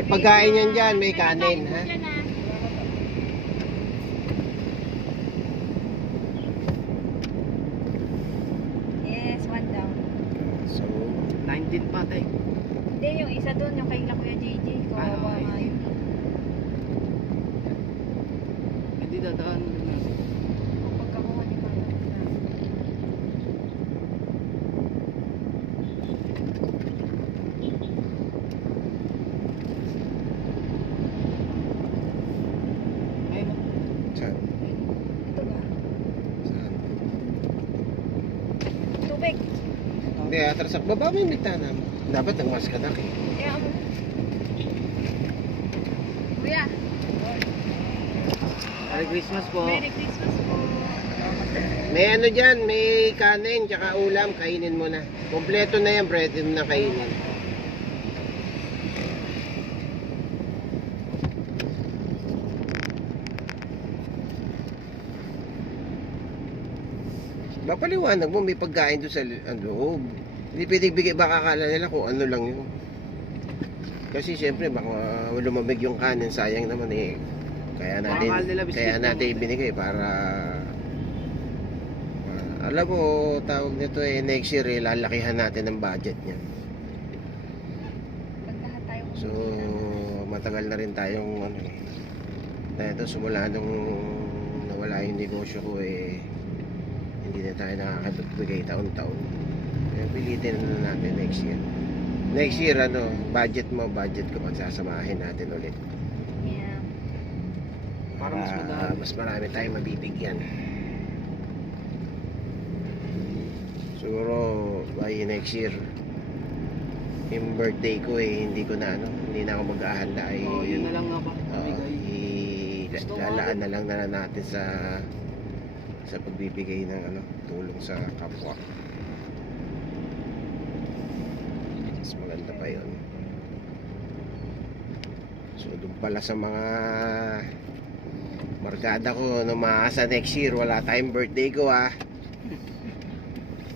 May pagkain yan dyan, may kanin, ha? Yes, one down. So, 19 pa tayo. Hindi, yung isa doon, yung kay Kuya JJ. Kawawa nga yun. Hindi dadaan rin natin. Kung pagkakuha ni Mama. Ayun. saan? Ito ba? Saan? Tubig. Hindi, atras sa baba mo yung bintana mo. Dapat nagmas ka na, eh. Kaya mo. Kuya, Merry Christmas po. Merry Christmas po. May ano dyan, may kanin, tsaka ulam, kainin mo na. Kompleto na yan, pwede mo na kainin. Mapaliwanag mo, may pagkain doon sa loob. Hindi pwedeng bigay, baka akala nila kung ano lang yun. Kasi siyempre, baka lumamig yung kanin, sayang naman eh. Kaya natin binigay para alam mo, tawag nito eh, next year eh, lalakihan natin ang budget niya. Pagkahat tayo. So, matagal na rin tayong ano eh. Dahil ito, simula nung nawala yung negosyo ko eh, hindi na tayo nakakapagbigay taon-taon. Kaya pilitin na natin next year. Next year, ano, budget mo, budget ko, pagsasamahin natin ulit. Yeah. Para mas madami. Mas marami tayong mabibigyan. Siguro, by next year, yung birthday ko eh, hindi na ako mag-ahanda ay Oh, yun na lang nga ba? lalaan na lang na natin sa pagbibigay ng tulong sa kapwa. Mas maganda pa yun. So doon pala sa mga barkada ko na maasa next year, wala tayong birthday ko ha.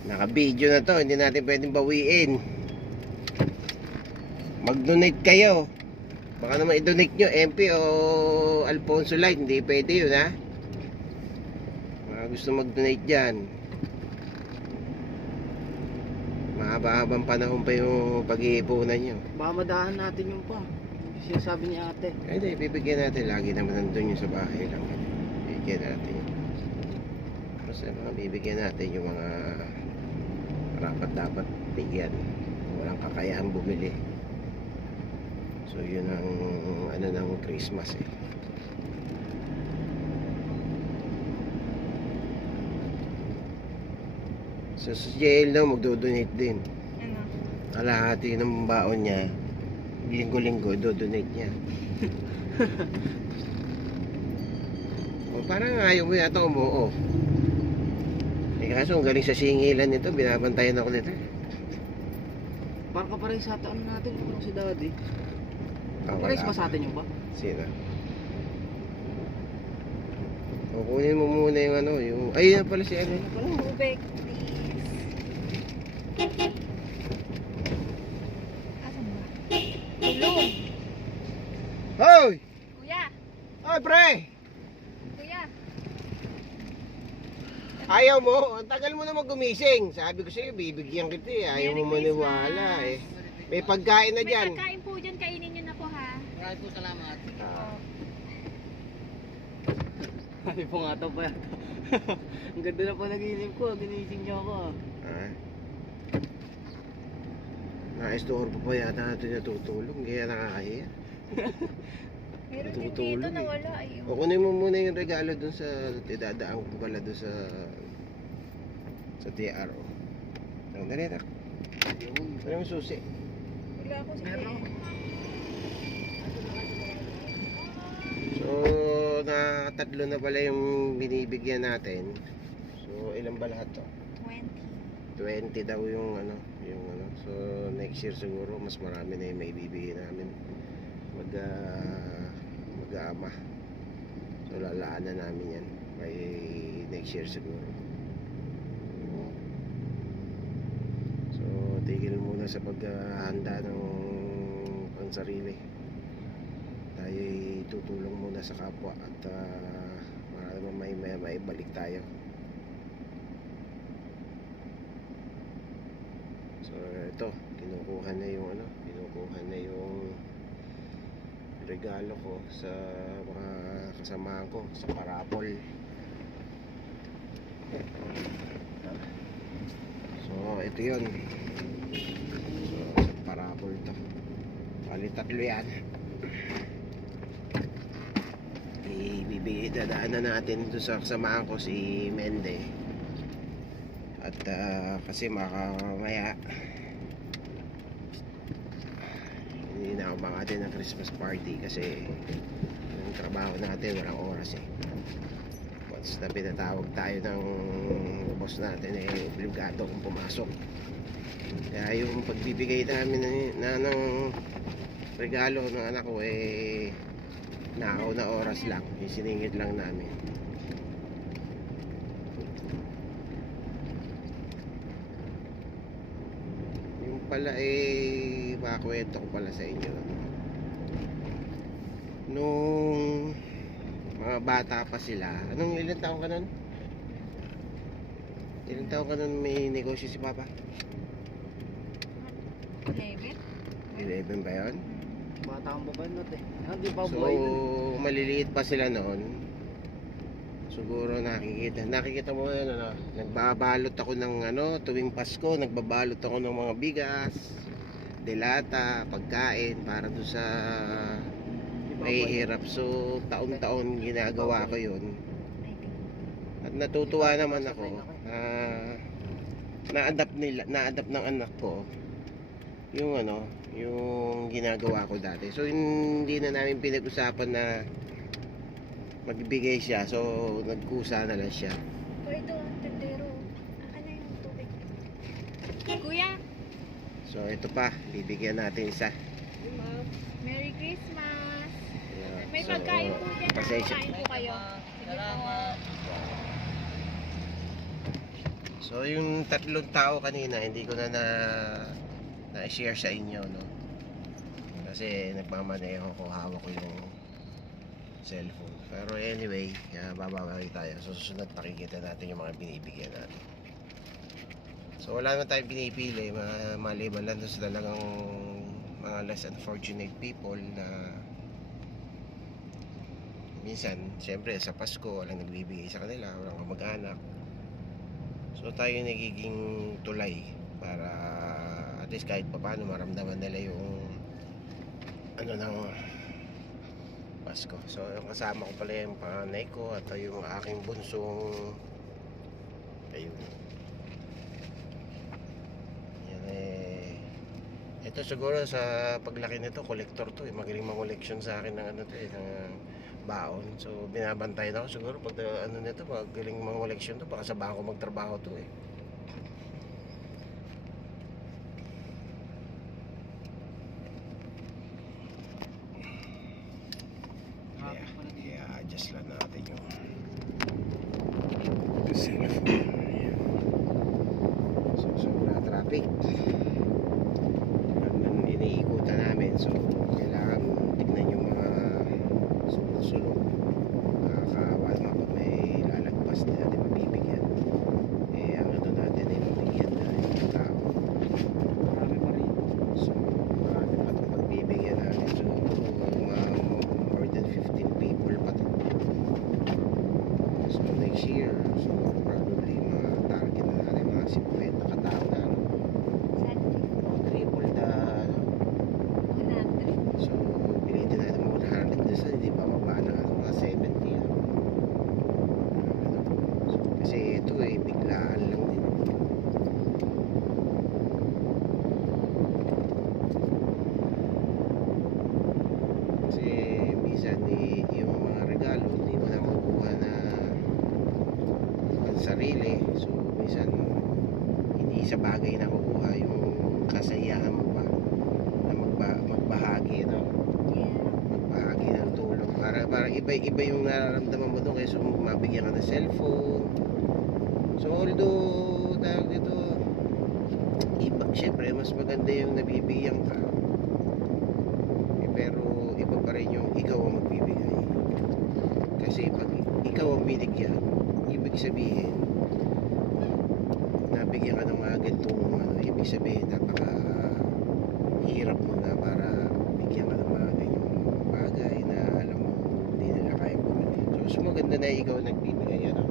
Naka-video na to, hindi natin pwedeng bawiin. Mag-donate kayo. Baka naman i-donate nyo MP o Alfonso Light, hindi pwede yun ha. Mga gusto mag-donate dyan, mahaba-habang panahon pa yung pag-iipunan nyo. Baka madaan natin yung pa. Sinasabi ni ate. Ay hindi, bibigyan natin. Lagi naman nandun yung sa bahay lang. Bibigyan natin yun. Basta mga bibigyan natin yung mga dapat bigyan. Walang kakayahan bumili. So yun ang ano ng Christmas eh. So sa jail daw magdo-donate din. Ano? Kalahati ng baon niya, linggo-linggo do-donate niya. O parang ayaw mo yata umuo. Eh kaso ang galing sa singilan nito, binabantayan ako nito. Parang ka pa rin sa atin natin kung si daddy. Ah, Pares wala. ba sa atin yung ba? Sino? O kunin mo muna yung ano, yung... Ay, yan pala si ano. Tubig, please. Asan ba? Tulong. Hoy! Kuya! Hoy, pre! Kuya! Ayaw mo? Ang tagal mo naman gumising. Sabi ko sa'yo, bibigyan kita eh. Ayaw Merry mo maniwala eh. May pagkain na May dyan. pagkain po dyan, kainin nyo na po ha. Maraming po salamat. Ah, Ay po nga ito pa yata. Ang ganda na po nag-iinim ko. Ginising niyo ako. ah. Na-istorbo pa yata natin natutulong. Kaya nakakahiya. Meron din Natutulog dito eh. na wala. Ayun. O kunin mo muna yung regalo dun sa... Idadaan ko pala dun sa TRO. Ang dali na. Ano yung susi? Wala ako sige. Meron. So, na tatlo na pala yung binibigyan natin. So, ilan ba lahat to? 20. 20 daw yung ano. So, next year siguro, mas marami na yung may bibigyan namin. Mag-aama. So, lalaan na namin yan. By next year siguro. So, tigil muna sa paghahanda ng pansarili. tayo'y tutulong muna sa kapwa at para naman may balik tayo. So ito, kinukuha na yung regalo ko sa mga kasamahan ko sa parapol. So ito yun. So sa parapol to, bali tatlo yan. Ibibigay, dadaanan natin ito sa kasamahan ko, si Mende. At kasi makamaya hindi na umangatin ng Christmas party kasi yung trabaho natin walang oras eh. Once na pinatawag tayo ng boss natin eh, obligado kung pumasok. Kaya yung pagbibigay namin ng regalo ng anak ko eh, nakaw na oras lang, isiningit lang namin. Yung pala eh, makakwento ko pala sa inyo. Nung mga bata pa sila, ilan taon ka nun? Ilan taon ka nun may negosyo si Papa? 11? 11 ba yun? Bata kang babanot eh. Hindi pa So, buhay nun. maliliit pa sila noon. Siguro nakikita mo yun, nagbabalot ako ng tuwing Pasko, nagbabalot ako ng mga bigas, delata, pagkain para doon sa may hirap. So, taon-taon ginagawa ko yun. At natutuwa naman ako na na-adapt ng anak ko yung yung ginagawa ko dati. So, hindi na namin pinag-usapan na magbibigay siya. So, nagkusa na lang siya. Kuya ito, tendero. Akin na yung tubig. Kuya, So, ito pa. Bibigyan natin isa. Merry Christmas! Ayan. May So, pagkain po dyan. pasensya. Pagkain po kayo. Salamat. So, yung tatlong tao kanina, hindi ko na-share sa inyo, no? Kasi nagmamaneho ko, hawak ko yung cellphone. Pero anyway, bababalik tayo. So, susunod nakikita natin yung mga binibigyan natin. So, wala naman tayong pinipili, maliban lang doon sa talagang mga less unfortunate people na minsan, siyempre sa Pasko, walang nagbibigay sa kanila, walang kamag-anak. So, tayo nagiging tulay para at least kahit pa paano maramdaman nila yung ng Pasko. So, yung kasama ko pala yung panganay ko at yung aking bunsong ayun. Yan eh. Ito siguro sa paglaki nito, collector to eh. Magaling mang-collection sa akin ng ng baon. So, binabantayan ako siguro pag nito, magaling mang-collection to. Baka sa bangko magtrabaho to eh. I-adjust lang natin yung cellphone. Ayan. So, sobra traffic. Nang iniikutan namin. So, kailangan tignan yung mga sulok-sulok. Nakakaawa naman pag may lalagpas na natin mabibigyan. Eh, ang natin ay mabigyan na yung tao. Marami pa rin. So, marami pa itong pagbibigyan natin. So, more than 15 people pa ito. So, next year, so probably target na natin mga 50 katao na. Triple the, 100. so, pilitin natin mga 100 na sa, hindi pa mababa na mga 70. So, kasi ito eh, biglaan lang din. Kasi minsan yung mga regalo hindi mo na makukuha na pansarili. So minsan hindi sa bagay na kukuha yung kasayahan mo ba na magbahagi Yeah. magbahagi ng tulong para iba yung nararamdaman mo doon kaysa mabigyan ka ng cellphone. So although tawag dito iba, syempre mas maganda yung nabibigyan ka pero iba pa rin yung ikaw bigyan. Ibig sabihin, nabigyan ka ng mga ganitong ano, ibig sabihin napaka hirap mo na para bigyan ka ng mga ganyang bagay na alam mo hindi nila kaya bumili. So mas maganda na ikaw nagbibigay ano.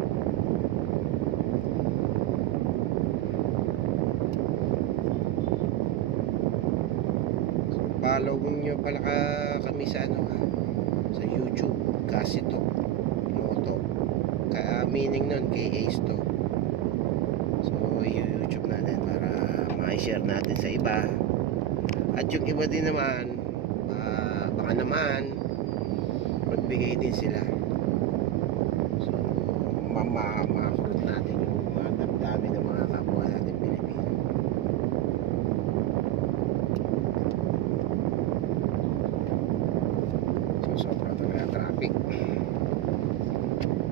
So follow nyo pala kami sa ano ha, sa YouTube, Casito Moto. Meaning nun kay Ace to. So i-YouTube natin para ma-share natin sa iba. At yung iba din naman, baka naman magbigay din sila. So makakurot natin yung mga damdamin ng mga kapwa natin Pilipino. So sobrang talaga traffic.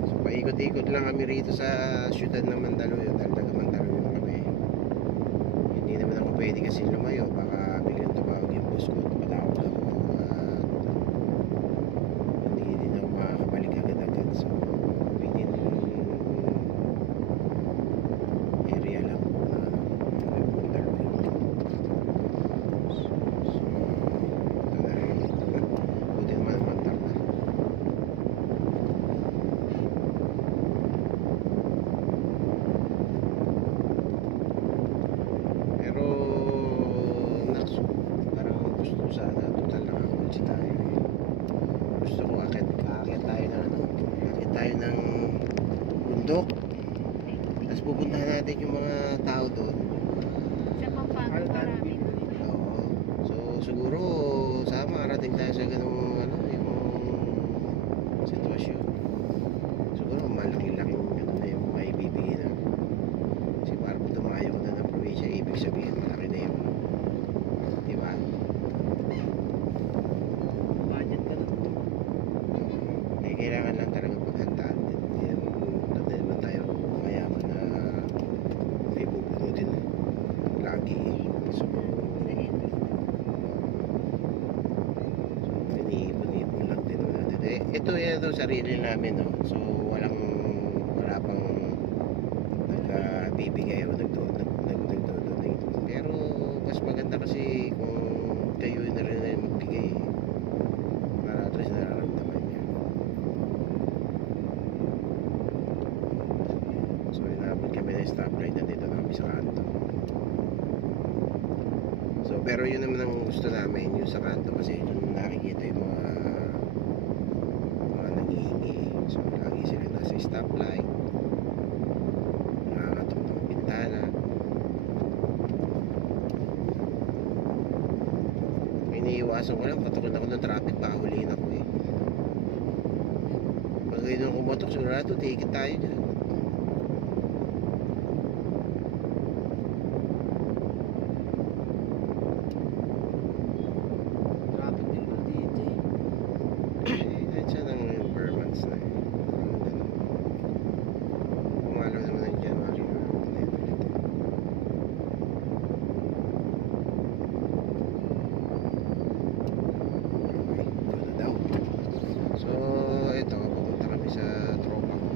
So paikot-ikot lang kami rito sa syudad ng Mandaluyong. Dahil taga Mandaluyong kami. Hindi naman ako pwede kasi lumayo. Baka biglang tumawag yung boss ko. Tumatawag ako. Hindi din ako makakabalik agad-agad. So within area lang po na Mandaluyong. So ito na rin. Buti naman mantak na. Pero naks, parang gusto ko sana total nakakotsi tayo eh. Gusto ko akit tayo na ano, akit tayo ng bundok. Tapos pupuntahan natin yung mga tao doon. Sa Pampanga marami na. Oo. So siguro sama arating tayo sa ganung ano yung sitwasyon. Siguro malaki-laking ano na yung maibibigay na. Kasi parang tumayo ko na ng probinsya, ibig sabihin malaki na yung di ba? Budget ka na. Eh, kailangan lang talaga paghandaan din. Hindi naman tayo mayaman na may bubunutin lagi. So, iniipon-ipon lang din natin. Eh, ito sarili namin, no? So, wala pang nagbibigay o nagdodonate. Pero, mas maganda kasi kung kayo na rin na magbigay para at least nararamdaman niya. So, inabot kami ng stoplight. Nandito na kami sa kanto. So, pero yun naman ang gusto namin, yung sa kanto kasi yun nakikita yung mga nangihingi. So, lagi sila nasa stoplight. Nakakatok ng bintana. Iniiwasan ko lang, patukan ako ng traffic, baka huliin ako eh. Pag ganyan kumotok, sigurado, ticket tayo dyan. Traffic din pala dito eh. Kahit siya ng Vermont na eh. Parang ganun. Pumalaw naman ng January na ulit. Okay, ito na daw. So, ito, pupunta kami sa tropa ko.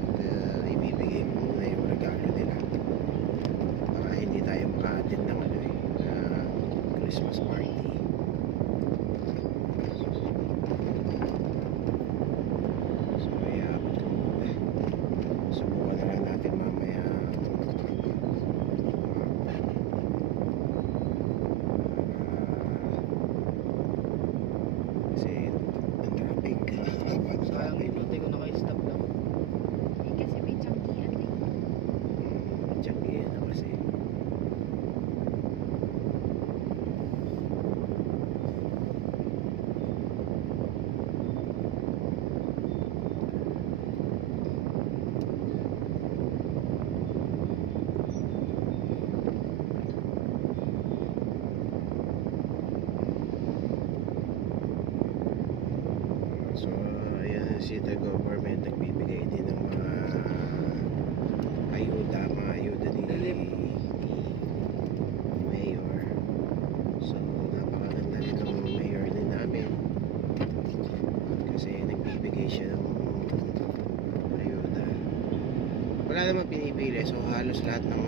naman pinipili. So halos lahat ng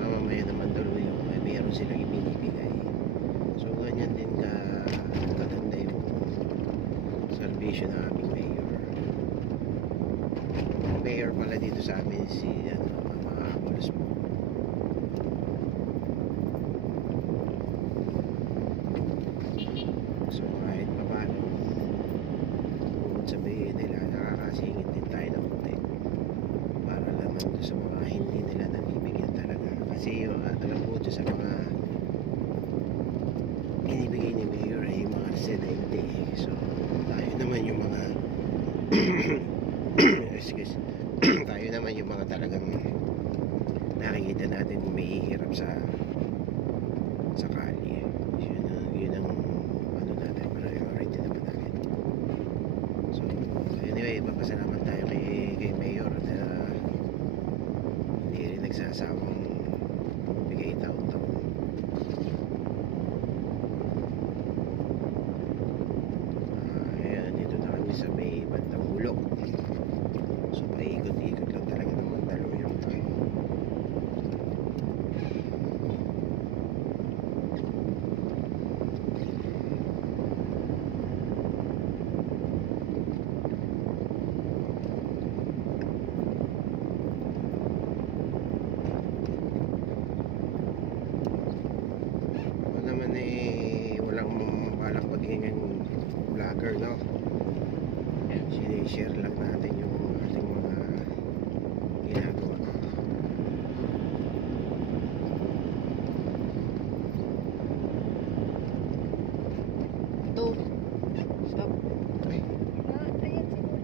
mamamayan ng Mandaluyong ay meron silang ibinibigay. So ganyan din katanda yung servisyo ng aming mayor. Ang mayor pala dito sa amin si Mama Apolos po. So kahit pa paano, kung sabihin nila, nakakasingit din tayo ng konti para naman doon sa mga hindi nila nabibigyan talaga. Kasi yung alam ko doon sa mga binibigay ni Mayor ay yung mga residente. So tayo naman yung mga excuse tayo naman yung mga talagang nakikita natin umihirap sa kalye. Yun ang ano natin, priority naman natin. So anyway, papasalamat tayo kay Mayor na hindi rin nagsasawang bigay taon-taon. Ayan, dito na kami sa may bandang hulog. So paikot-ikot lang talaga ng Mandaluyong. Ako naman walang balak maging vlogger, no? Sinishare lang natin yung ating mga ginagawa. Ito. Stop. Okay. Ayan siguro.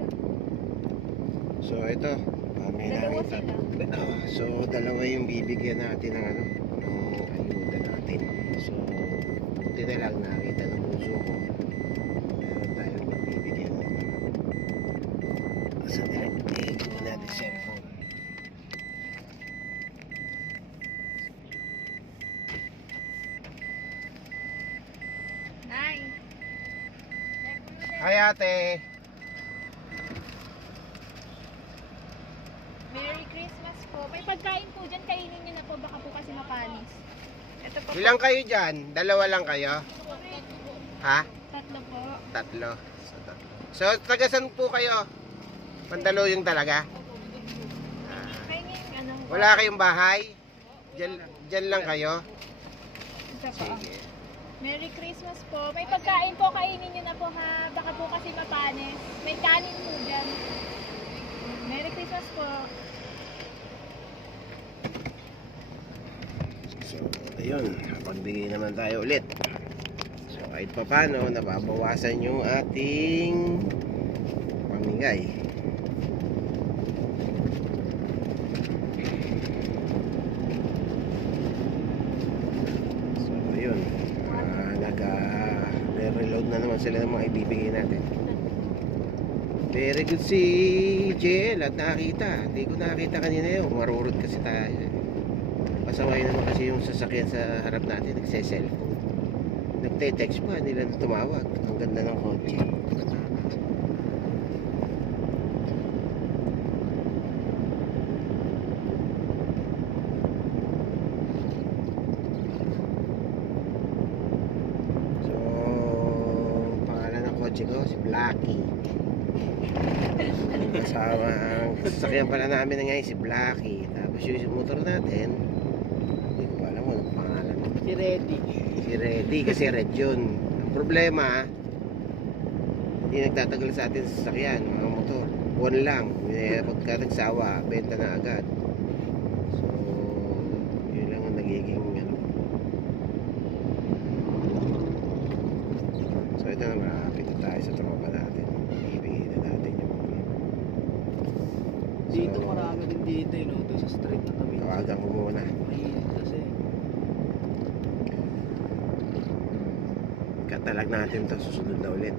So ito, may Dalawa nakita. sila. So dalawa yung bibigyan natin ng ng ayuda natin. So buti na lang nakita ng puso ko. Meron tayong magbibigyan ng sa direct ko natin cellphone. Nay. Hi ate! Merry Christmas po. May pagkain po dyan. Kainin nyo na po. Baka po kasi mapanis. Ito po. Ilang kayo dyan? Dalawa lang kayo? Ha? Tatlo po. Tatlo. So taga saan po kayo? Mandaluyong talaga? Kainin ano. Wala kayong bahay? Diyan lang kayo? Isa po. Sige. Merry Christmas po. May pagkain po. Kainin nyo na po ha. Baka po kasi mapanis. May kanin po dyan. Merry Christmas po. So, ayun, pagbigay naman tayo ulit. So, kahit pa paano, nababawasan yung ating pamigay. So, ayun, nag-reload na naman sila ng mga ibibigay natin. Very good si JL at nakakita. Hindi ko nakakita kanina yun. Marurot kasi tayo. Pasaway naman kasi yung sasakyan sa harap natin. Nagse-cellphone. Nagte-text pa. Nila na tumawag. Ang ganda ng kotse. So, pangalan ng kotse ko si Blacky. Kasama ang sasakyan pala namin na ngayon si Blacky. Tapos yung motor natin, hindi ko pa alam kung anong pangalan. Si Reddy. Si Reddy kasi red yun. Ang problema, hindi nagtatagal sa atin sa sasakyan, mga motor. Buwan lang. Pagka nagsawa, benta na agad. So, yun lang ang nagiging ano. So, ito na malapit na tayo sa tropa natin. Ibigay na natin yung Dito marami din dito yun. Ito sa street na kami. tawagan ko muna. Mainit kasi. Katalag natin to susunod na ulit.